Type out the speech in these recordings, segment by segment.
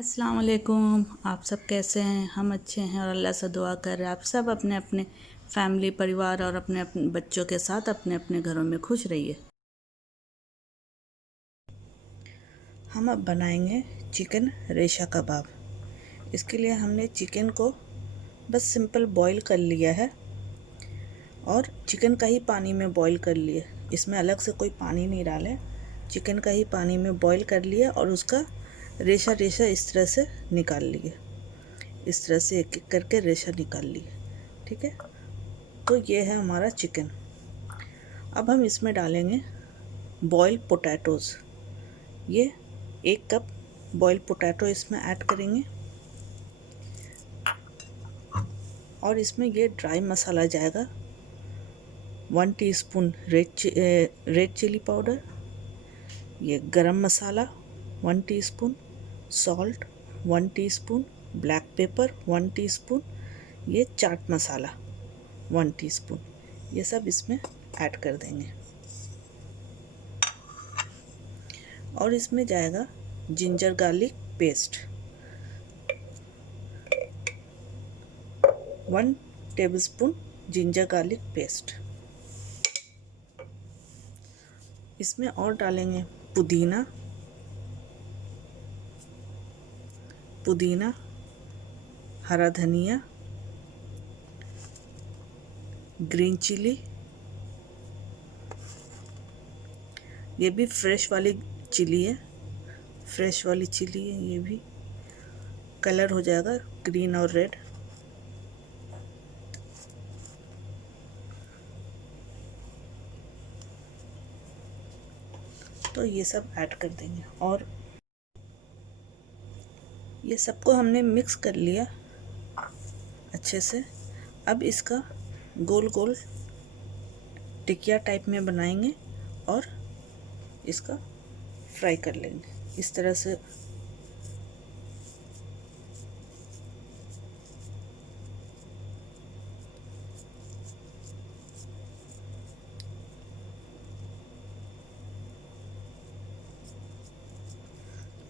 अस्सलाम वालेकुम। आप सब कैसे हैं? हम अच्छे हैं और अल्लाह से दुआ कर रहे हैं आप सब अपने अपने फैमिली परिवार और अपने अपने बच्चों के साथ अपने अपने घरों में खुश रहिए। हम अब बनाएंगे चिकन रेशा कबाब। इसके लिए हमने चिकन को बस सिंपल बॉईल कर लिया है और चिकन का ही पानी में बॉईल कर लिए। इसमें अलग से कोई पानी नहीं डाले, चिकन का ही पानी में बॉईल कर लिया और उसका रेशा रेशा इस तरह से निकाल लिए। इस तरह से एक एक करके रेशा निकाल लिए। ठीक है, तो ये है हमारा चिकन। अब हम इसमें डालेंगे बॉइल्ड पोटैटोज़। ये 1 कप बॉइल्ड पोटैटो इसमें ऐड करेंगे और इसमें ये ड्राई मसाला जाएगा। 1 टीस्पून रेड चिली पाउडर, ये गरम मसाला 1 teaspoon, salt 1 teaspoon, black pepper 1 teaspoon, ये चाट मसाला 1 टीस्पून, ये सब इसमें ऐड कर देंगे। और इसमें जाएगा ginger garlic paste 1 tablespoon ginger garlic paste. इसमें और डालेंगे पुदीना, हरा धनिया, ग्रीन चिली, ये भी फ्रेश वाली चिली है, ये भी कलर हो जाएगा ग्रीन और रेड। तो ये सब ऐड कर देंगे और ये सबको हमने मिक्स कर लिया अच्छे से। अब इसका गोल गोल टिकिया टाइप में बनाएंगे और इसका फ्राई कर लेंगे इस तरह से।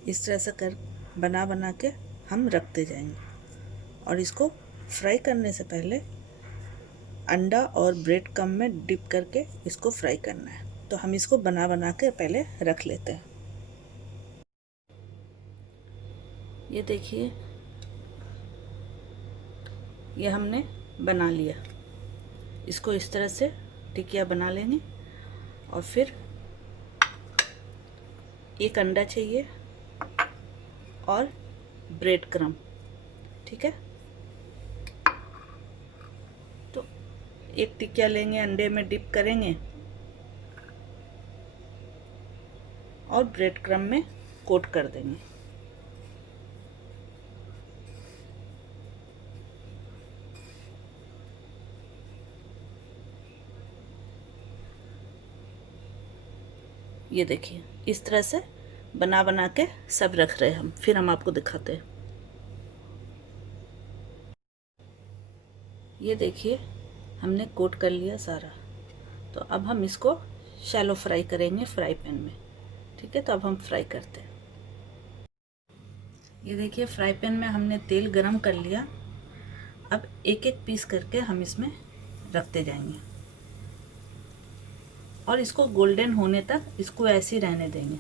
इस तरह से कर बना के हम रखते जाएंगे और इसको फ्राई करने से पहले अंडा और ब्रेड क्रम्ब में डिप करके इसको फ्राई करना है। तो हम इसको बना के पहले रख लेते हैं। ये देखिए, ये हमने बना लिया। इसको इस तरह से टिकिया बना लेंगे और फिर एक अंडा चाहिए और ब्रेड क्रम्ब। ठीक है, तो एक टिकिया लेंगे, अंडे में डिप करेंगे और ब्रेड क्रम्ब में कोट कर देंगे। ये देखिए, इस तरह से बना के सब रख रहे हैं हम। फिर हम आपको दिखाते हैं। ये देखिए, हमने कोट कर लिया सारा। तो अब हम इसको शैलो फ्राई करेंगे फ्राई पैन में। ठीक है, तो अब हम फ्राई करते हैं। ये देखिए, फ्राई पैन में हमने तेल गरम कर लिया। अब एक एक पीस करके हम इसमें रखते जाएंगे और इसको गोल्डन होने तक इसको ऐसे ही रहने देंगे।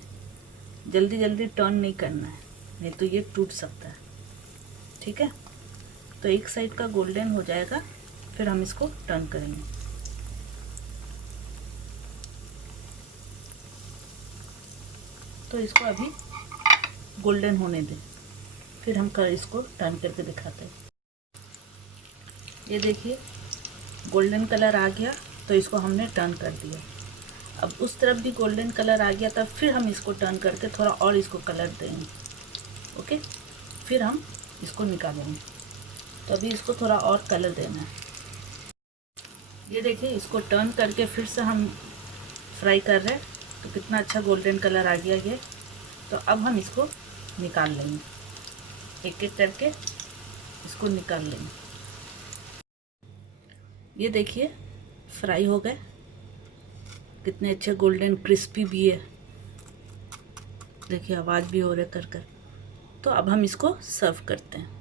जल्दी जल्दी टर्न नहीं करना है, नहीं तो ये टूट सकता है। ठीक है, तो एक साइड का गोल्डन हो जाएगा, फिर हम इसको टर्न करेंगे। तो इसको अभी गोल्डन होने दें, फिर हम इसको टर्न करके दिखाते हैं। ये देखिए, गोल्डन कलर आ गया तो इसको हमने टर्न कर दिया। अब उस तरफ भी गोल्डन कलर आ गया, तब फिर हम इसको टर्न करके थोड़ा और इसको कलर देंगे। ओके, फिर हम इसको निकालेंगे। तो अभी इसको थोड़ा और कलर देना है। ये देखिए, इसको टर्न करके फिर से हम फ्राई कर रहे हैं, तो कितना अच्छा गोल्डन कलर आ गया ये। तो अब हम इसको निकाल लेंगे, एक एक करके इसको निकाल लेंगे। ये देखिए, फ्राई हो गए, कितने अच्छे गोल्डन क्रिस्पी भी है। देखिए, आवाज़ भी हो रहा है कर कर। तो अब हम इसको सर्व करते हैं।